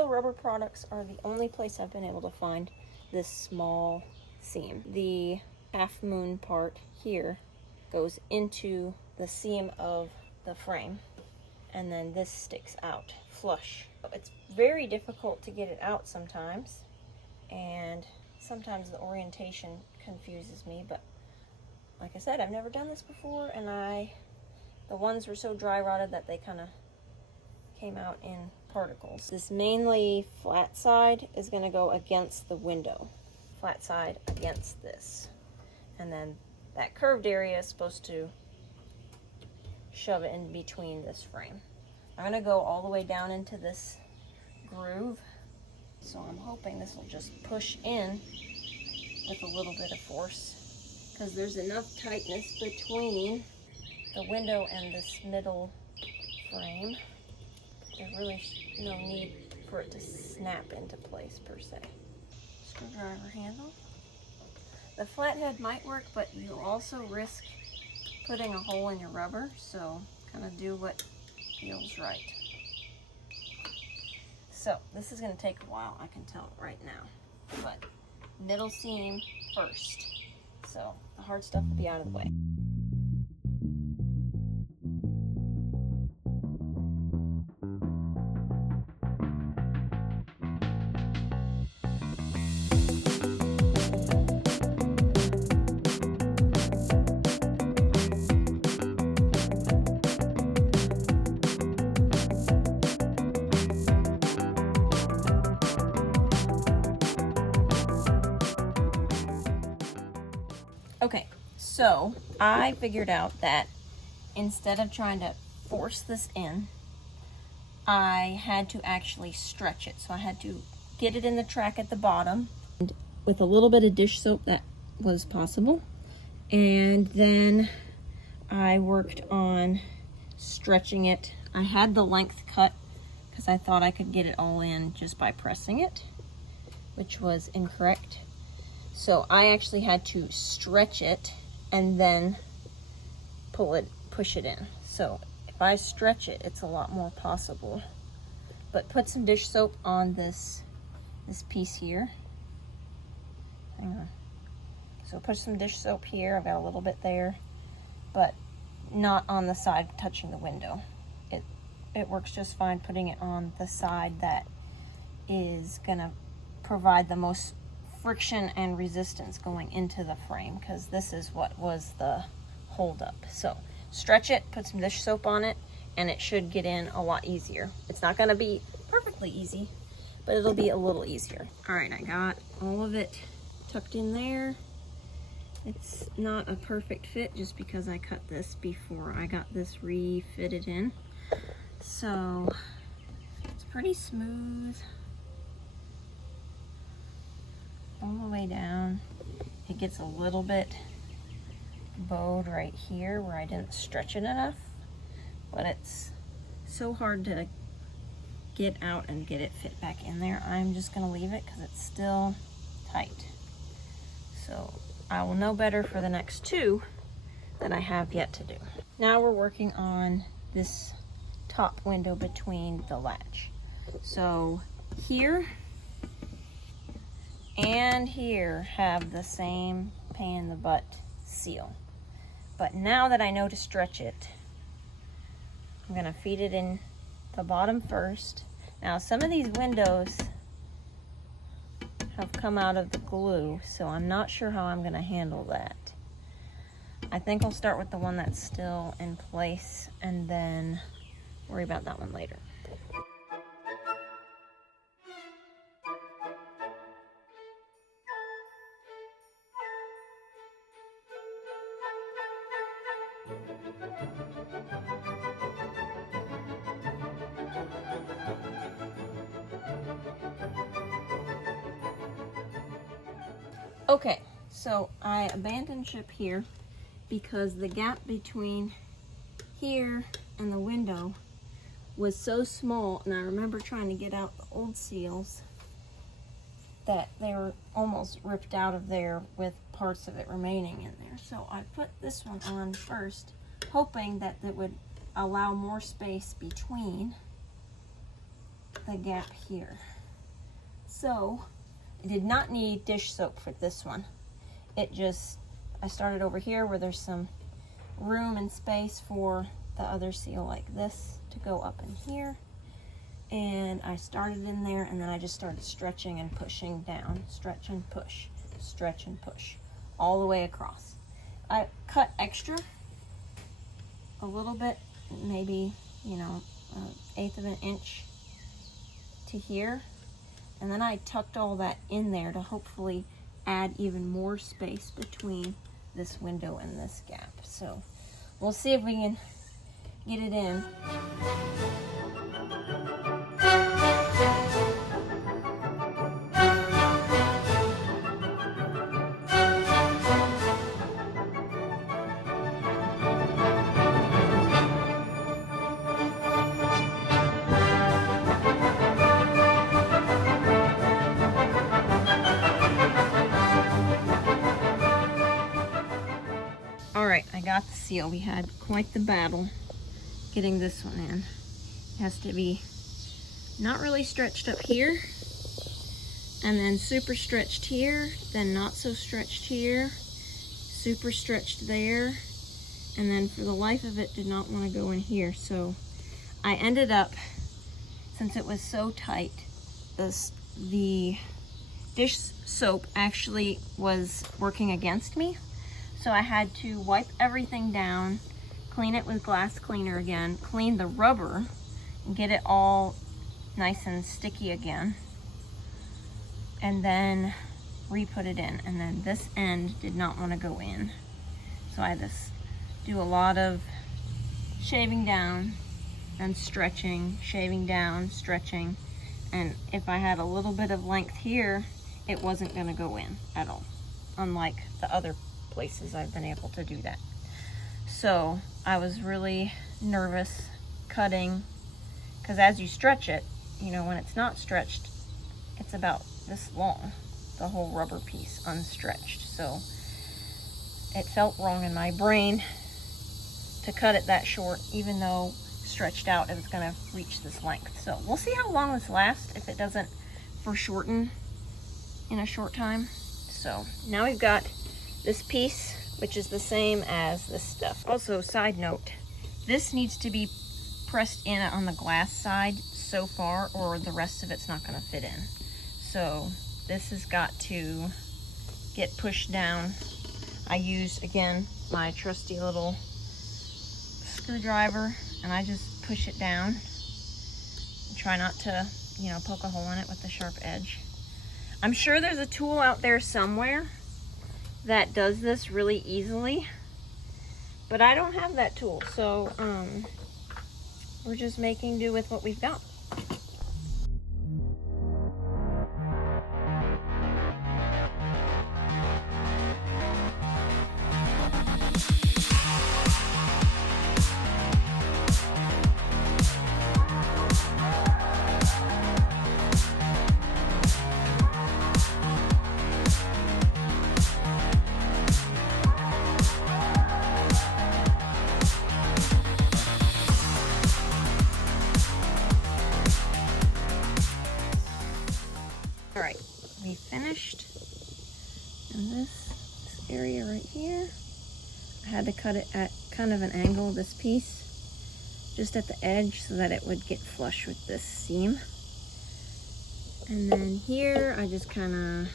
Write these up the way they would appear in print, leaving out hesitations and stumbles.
Steele Rubber products are the only place I've been able to find this small seam. The half moon part here goes into the seam of the frame, and then this sticks out flush. It's very difficult to get it out sometimes, and sometimes the orientation confuses me, but like I said, I've never done this before, and the ones were so dry rotted that they kind of came out in particles. This mainly flat side is going to go against the window. Flat side against this. And then that curved area is supposed to shove it in between this frame. I'm going to go all the way down into this groove. So I'm hoping this will just push in with a little bit of force, because there's enough tightness between the window and this middle frame. There's really no need for it to snap into place per se. Screwdriver handle. The flathead might work, but you also risk putting a hole in your rubber, so kind of do what feels right. So this is going to take a while, I can tell right now, but middle seam first, so the hard stuff will be out of the way. Okay, so I figured out that instead of trying to force this in, I had to actually stretch it. So I had to get it in the track at the bottom. And with a little bit of dish soap, that was possible. And then I worked on stretching it. I had the length cut because I thought I could get it all in just by pressing it, which was incorrect. So I actually had to stretch it and then push it in. So if I stretch it, it's a lot more possible. But put some dish soap on this piece here. Hang on. So put some dish soap here. I've got a little bit there, but not on the side touching the window. It works just fine putting it on the side that is gonna provide the most friction and resistance going into the frame, because this is what was the holdup. So stretch it, put some dish soap on it, and it should get in a lot easier. It's not going to be perfectly easy, but it'll be a little easier. All right, I got all of it tucked in there. It's not a perfect fit just because I cut this before I got this refitted in. So it's pretty smooth all the way down. It gets a little bit bowed right here where I didn't stretch it enough, but it's so hard to get out and get it fit back in there. I'm just gonna leave it because it's still tight. So I will know better for the next two that I have yet to do. Now we're working on this top window between the latch. So here and here have the same pain in the butt seal. But now that I know to stretch it, I'm gonna feed it in the bottom first. Now some of these windows have come out of the glue, so I'm not sure how I'm gonna handle that. I think I'll start with the one that's still in place and then worry about that one later. Okay, so I abandoned ship here because the gap between here and the window was so small, and I remember trying to get out the old seals that they were almost ripped out of there with parts of it remaining in there. So I put this one on first, hoping that it would allow more space between the gap here. So I did not need dish soap for this one. I started over here where there's some room and space for the other seal like this to go up in here. And I started in there, and then I just started stretching and pushing down. Stretch and push, stretch and push, all the way across. I cut extra, a little bit, maybe, you know, 1/8 of an inch to here. And then I tucked all that in there to hopefully add even more space between this window and this gap. So we'll see if we can get it in. All right, I got the seal. We had quite the battle getting this one in. It has to be not really stretched up here, and then super stretched here, then not so stretched here, super stretched there, and then for the life of it did not want to go in here. So I ended up, since it was so tight, the dish soap actually was working against me. So I had to wipe everything down, clean it with glass cleaner again, clean the rubber, and get it all nice and sticky again, and then re-put it in. And then this end did not want to go in. So I had to do a lot of shaving down and stretching, shaving down, stretching. And if I had a little bit of length here, it wasn't going to go in at all, unlike the other places I've been able to do that. So I was really nervous cutting, because as you stretch it, you know, when it's not stretched, it's about this long, the whole rubber piece unstretched. So it felt wrong in my brain to cut it that short, even though stretched out it was going to reach this length. So we'll see how long this lasts, if it doesn't foreshorten in a short time. So now we've got this piece, which is the same as this stuff. Also, side note, this needs to be pressed in on the glass side so far, or the rest of it's not going to fit in. So this has got to get pushed down. I use, again, my trusty little screwdriver, and I just push it down. Try not to, you know, poke a hole in it with the sharp edge. I'm sure there's a tool out there somewhere that does this really easily, but I don't have that tool, so we're just making do with what we've got. All right, we finished. And this area right here, I had to cut it at kind of an angle, this piece, just at the edge so that it would get flush with this seam. And then here, I just kind of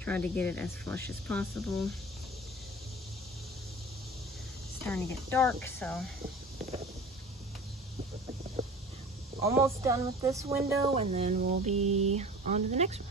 tried to get it as flush as possible. It's starting to get dark, so almost done with this window, and then we'll be on to the next one.